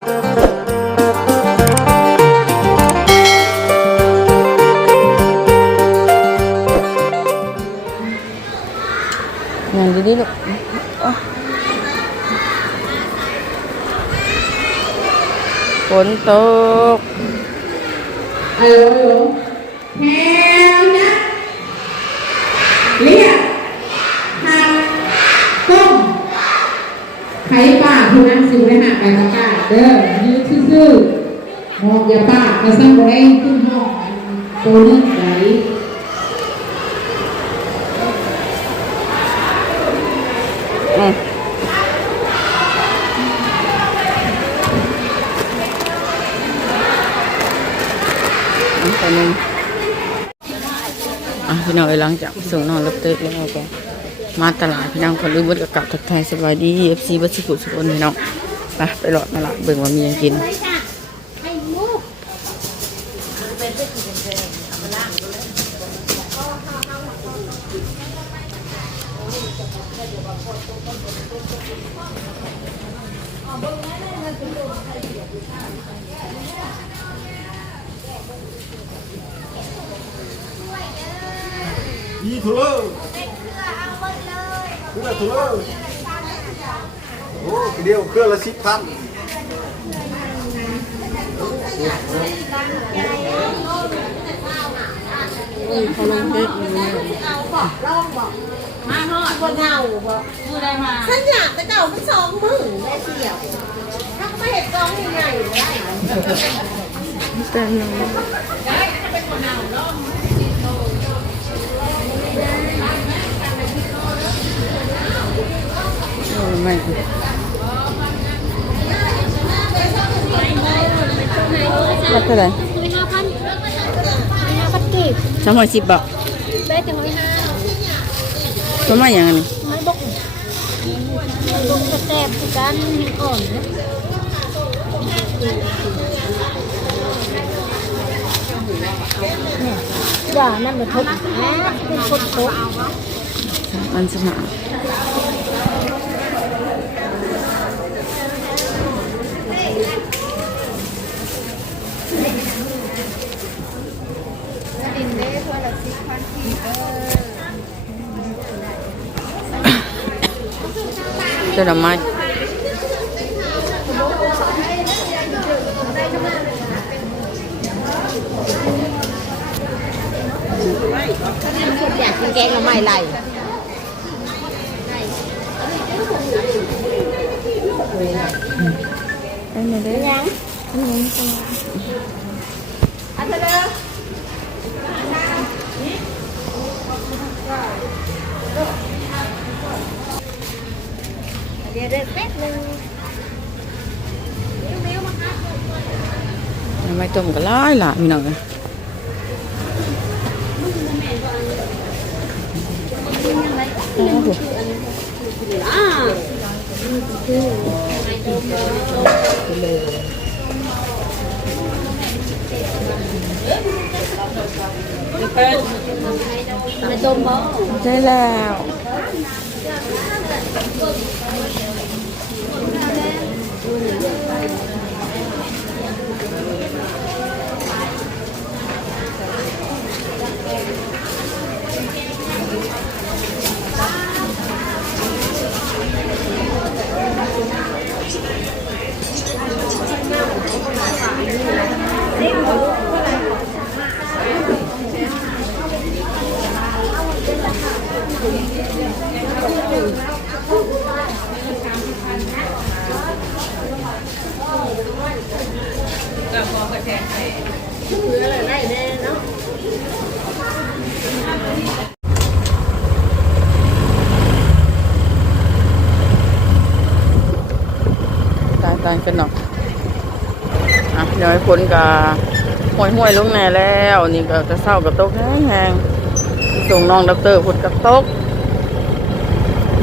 งานดีๆลูกฝนตกฮัลโหลแมวนะเรียกหักต้มไข่ป้าผู้นั้นสิได้หักไปประกาศเด้อยืดซื่อๆมองอย่าป้ากระซังบ่ได้ขึ้นห้องตัวนึงไหนตัวนึงพี่น้องหลังจากส่งน้องรับเตะแล้วก็มาตลาดพี่น้องคนลืมวัดกับทักทายสบายดี FC บัสกุลสุกนพี่น้องไปหลอดมาละเบิ่งว่ามียังกินยี่ถุงเลยถุงเลยโอ้เดียวเครื่องละ10,000เขาลงเด็กเลยมาเถอะคนเงาบอกมือได้มาฉันอยากจะเก่าไม่2 มื้อได้เสี่ยวถ้าไม่เห็นกองยังไงได้แต่น้องไม่รับเท่าไหร่5,000กีบ310 บาทได้จัง150ตัวมาอย่างนี้ไม่บกกระแตบกันอ่อนนะอย่านั่นมันทุบเป็นคนโตมันสนาเจ้าดอกไม้อยากกินแกงละไม้ไหลอันนี้ได้ยังอันนี้อันเธอเดี๋ยวเด็กแป๊บนึงไม่ต้มก็ร้ายละมีหน่อยไม่ต้มบ่ใช่แล้ว ตายกันเนาะเดี๋ยวให้คนกับห้วยลงแน่แล้วนี่ก็จะเศร้ากับตกแห้งส่งน้องดร.พุทธกับตก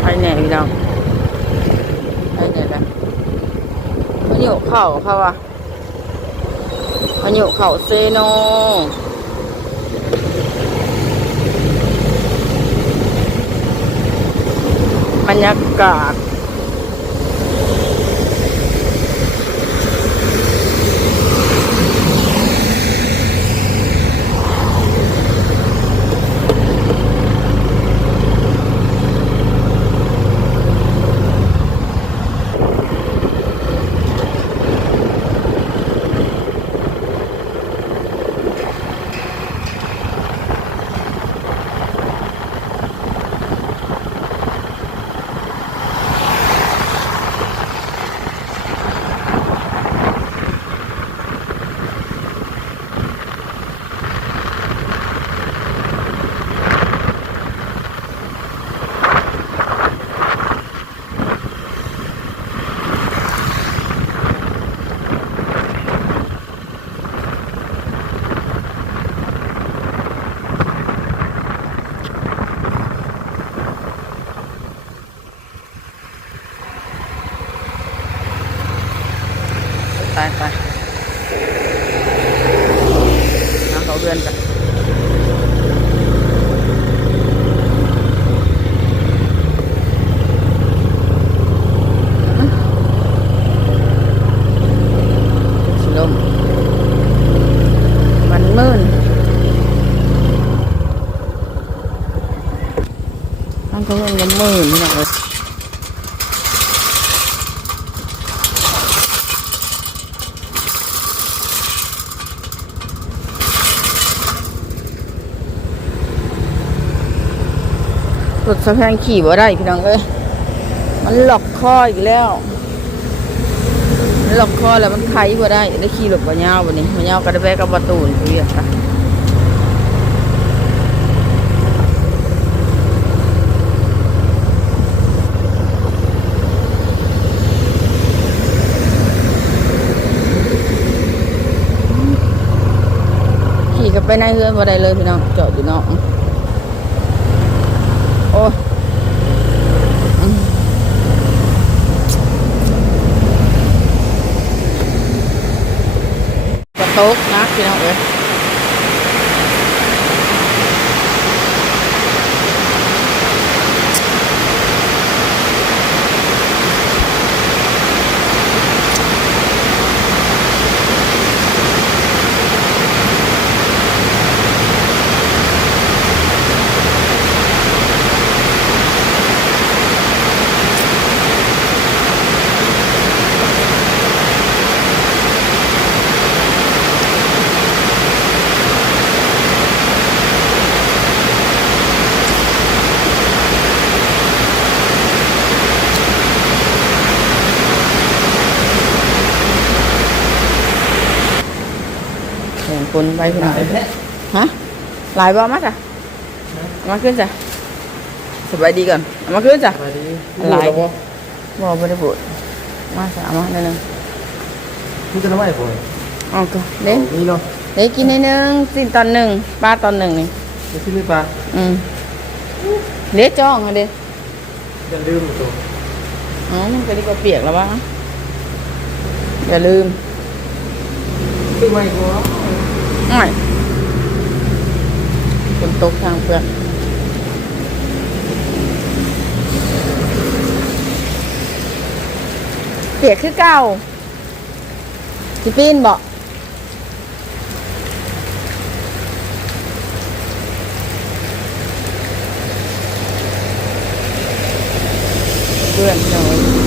ไปแหน่พี่น้องไปแหน่แล้วพายุเข่าเขาอะพายุเข่าเซโนบรรยากาศ ไปน้ำเขาเพื่อนกันสิลมมันมื่นน้ำเขาเพื่อนก็มื่นนี่นะเลยรถสะพานขี่บ่ได้พี่น้องเอ้ยมันหลอกคออีกแล้วมันหลอกคอแล้วมันไขบ่ได้ได้ขี่รถบ่ยาวบ่นี้บ่ยาวก็ได้แวะกับประตูนี่เรียกค่ะขี่กับไปในเรือนบ่ได้เลยพี่น้องจอดอยู่นอกโอ้กระตกนะพี่น้องเอ้ยแข่งคนไปพี่น้องเอ้ยฮะหลายบ่มาจ้ะเอามาขึ้นจ้ะสบายดีก่อนเอามาขึ้นจ้ะ ไปดิ หลาย บ่ บ่บ่ได้พูดมาจ้ะเอามาหนึ่ง นี่จะทำไมบ่ เอาก็เด้ นี่เนาะ เด้กินในหนึ่งสิตอนหนึ่งปลาตอนหนึ่งนี่ จะซื้อปลา เด้จ้องอะเด้ อย่าลืมตัว อ๋อมันก็ดีกว่าเปียกแล้วบ้างอย่าลืม ซื้อไม่บ่ ไม่ฝนตกทางเพื่อนเปียกคือเก่าสิปีนบอกเพื่อนหน่อย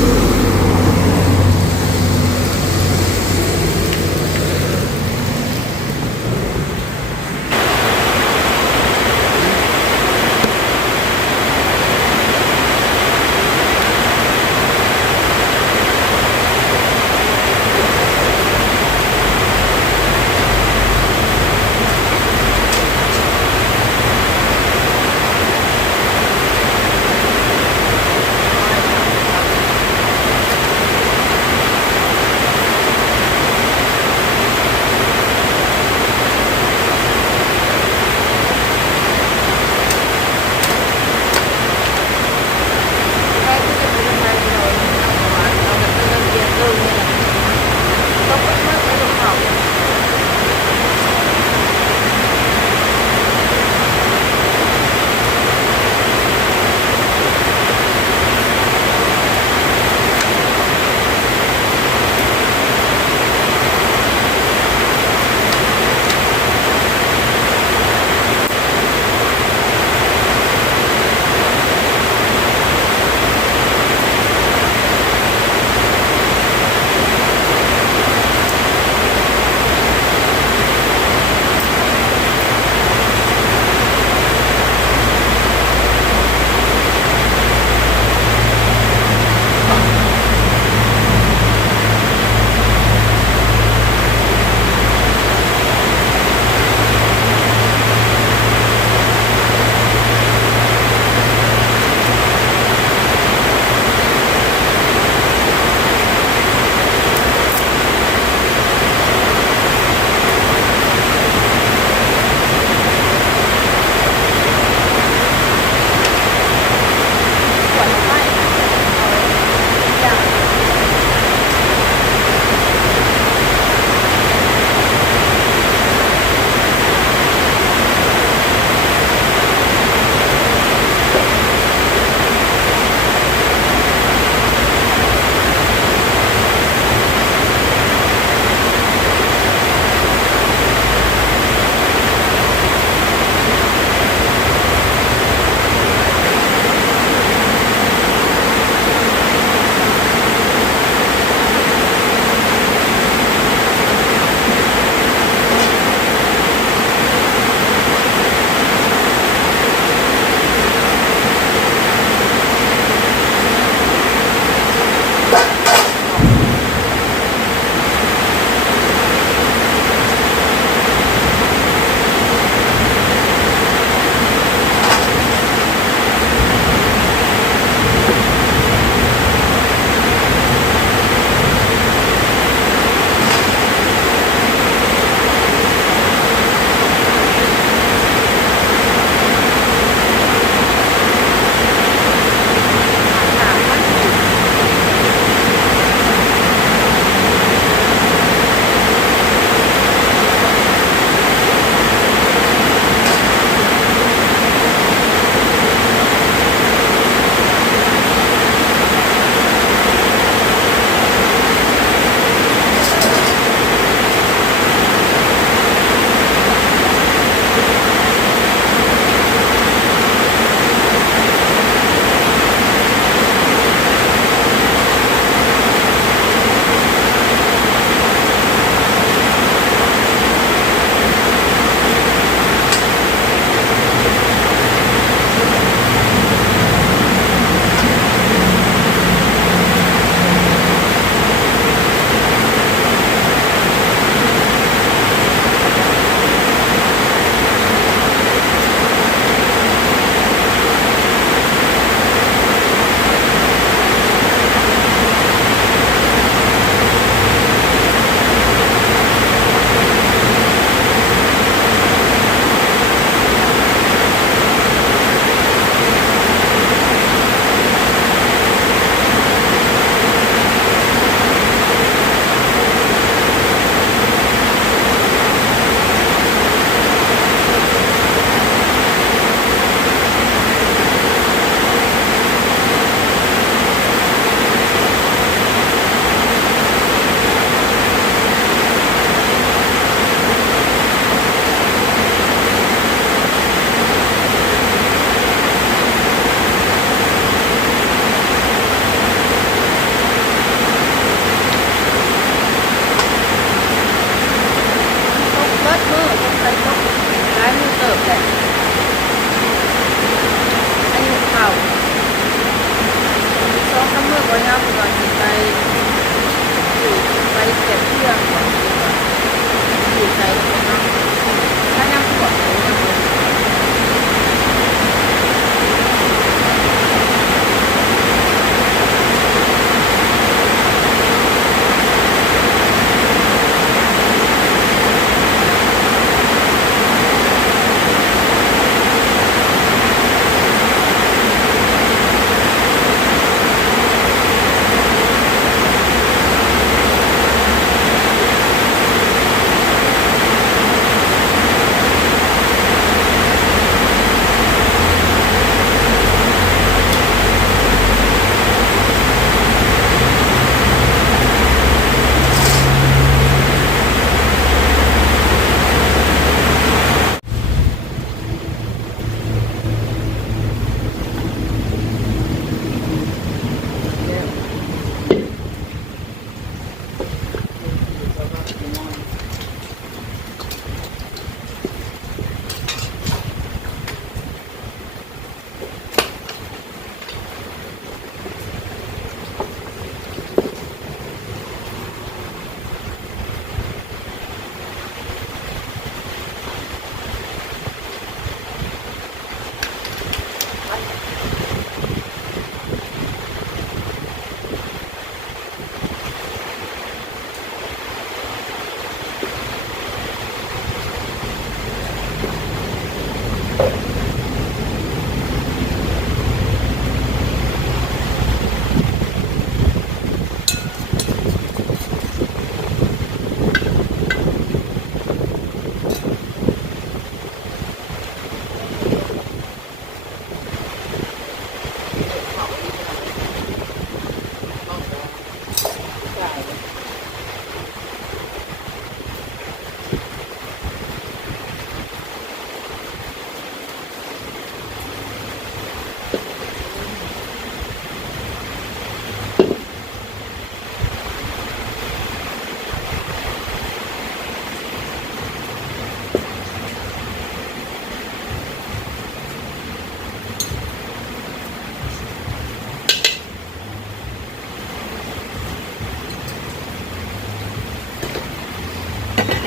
น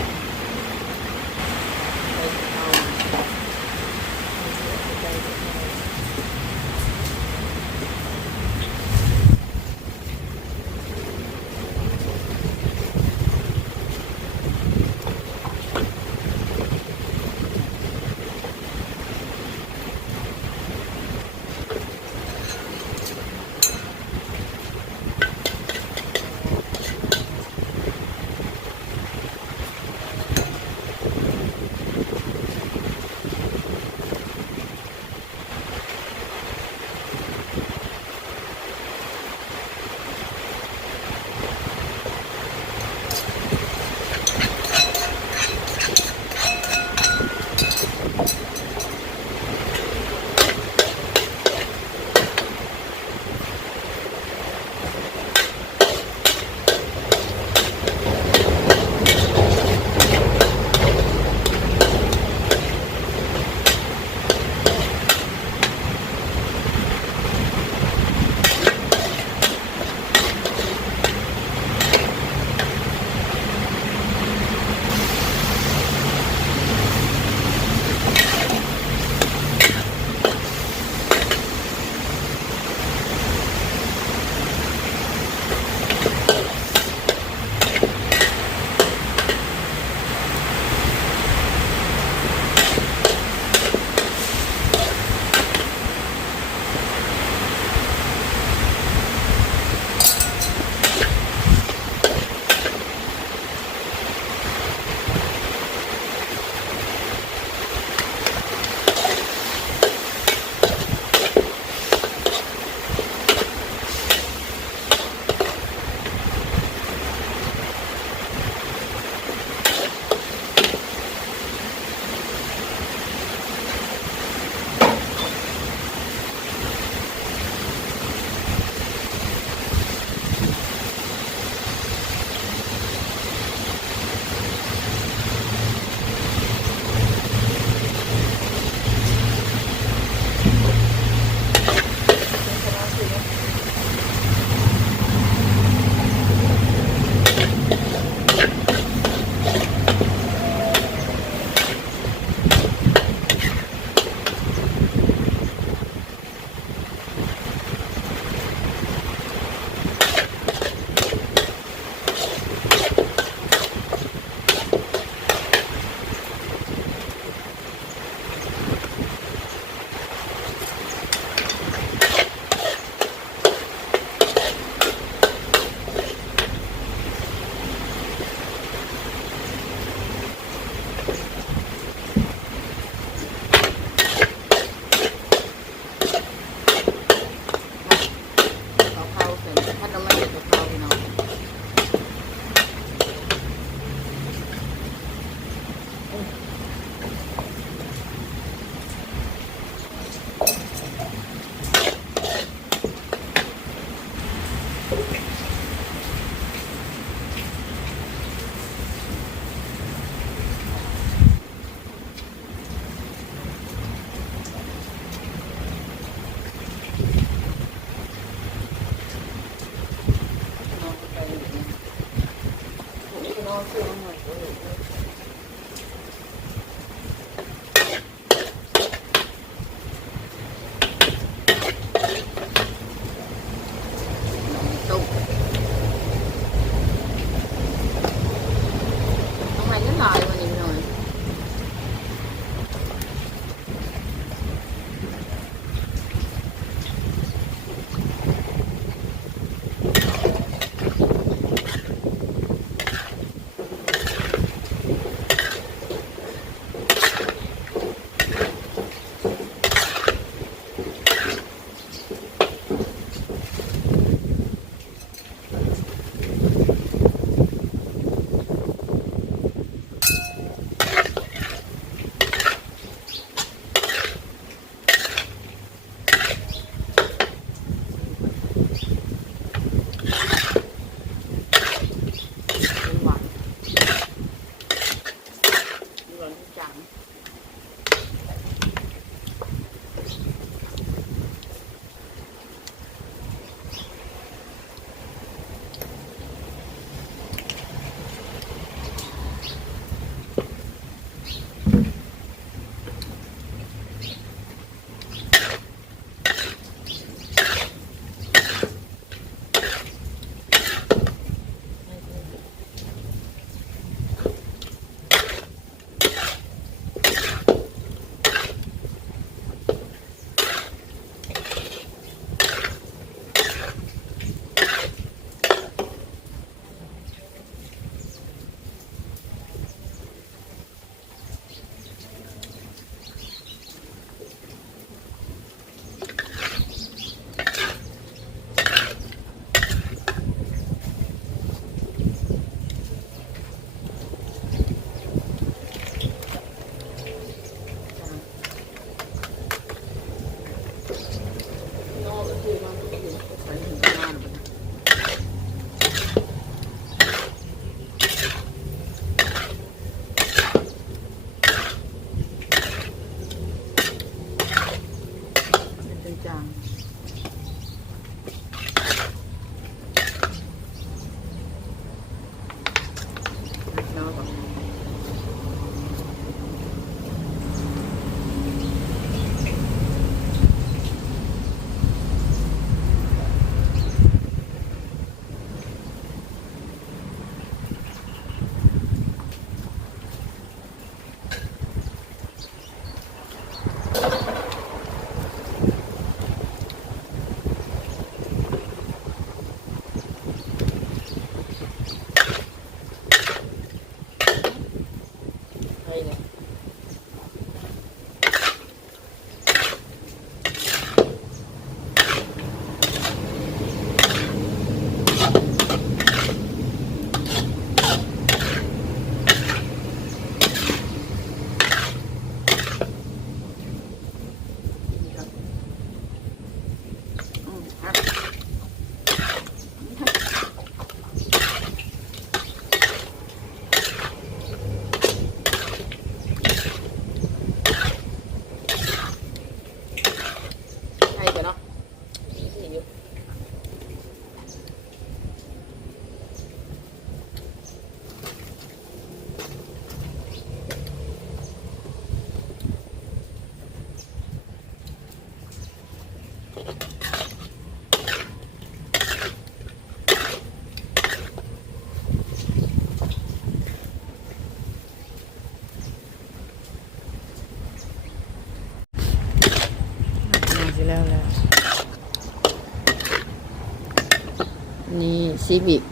ซีบิก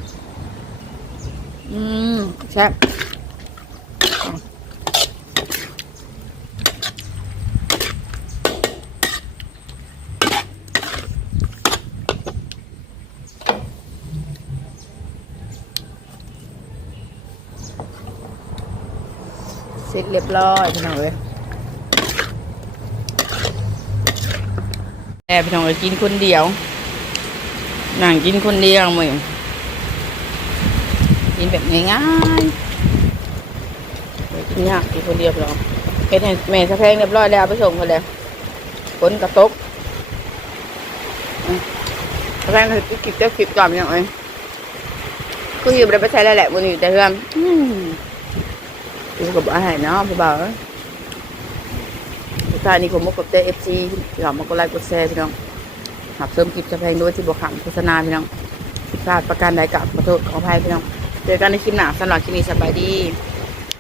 แซ่บเสร็จเรียบร้อยพี่น้องเอ้ยแต่พี่น้องเอ้ยกินคนเดียวนั่งกินคนเดียวมึงกินแบบง่ายๆกินยากกินคนเดียวหรอเฮ็ดให้แม่สะแพงเรียบร้อยแล้วไปส่งคนแล้วฝนกระตกสะแพงคือกิบเจ้ากิบก่อนอย่างเอ้ยก็อยู่ได้ไปใช้แล้วแหละวันนี้แต่เพื่อนอยู่กับอาหารเนาะพี่บ่าวสุดท้ายนี้ผมมากับเจ้าFC หลับมากดไลค์กดแชร์พี่น้องหับเสริมกิบสะแพงด้วยที่บอกขำโฆษณาพี่น้องพลาดประการใดกับขอโทษขออภัยพี่น้องเจอกันในคลิปหน้าสำหรับคลิปนี้สบายดี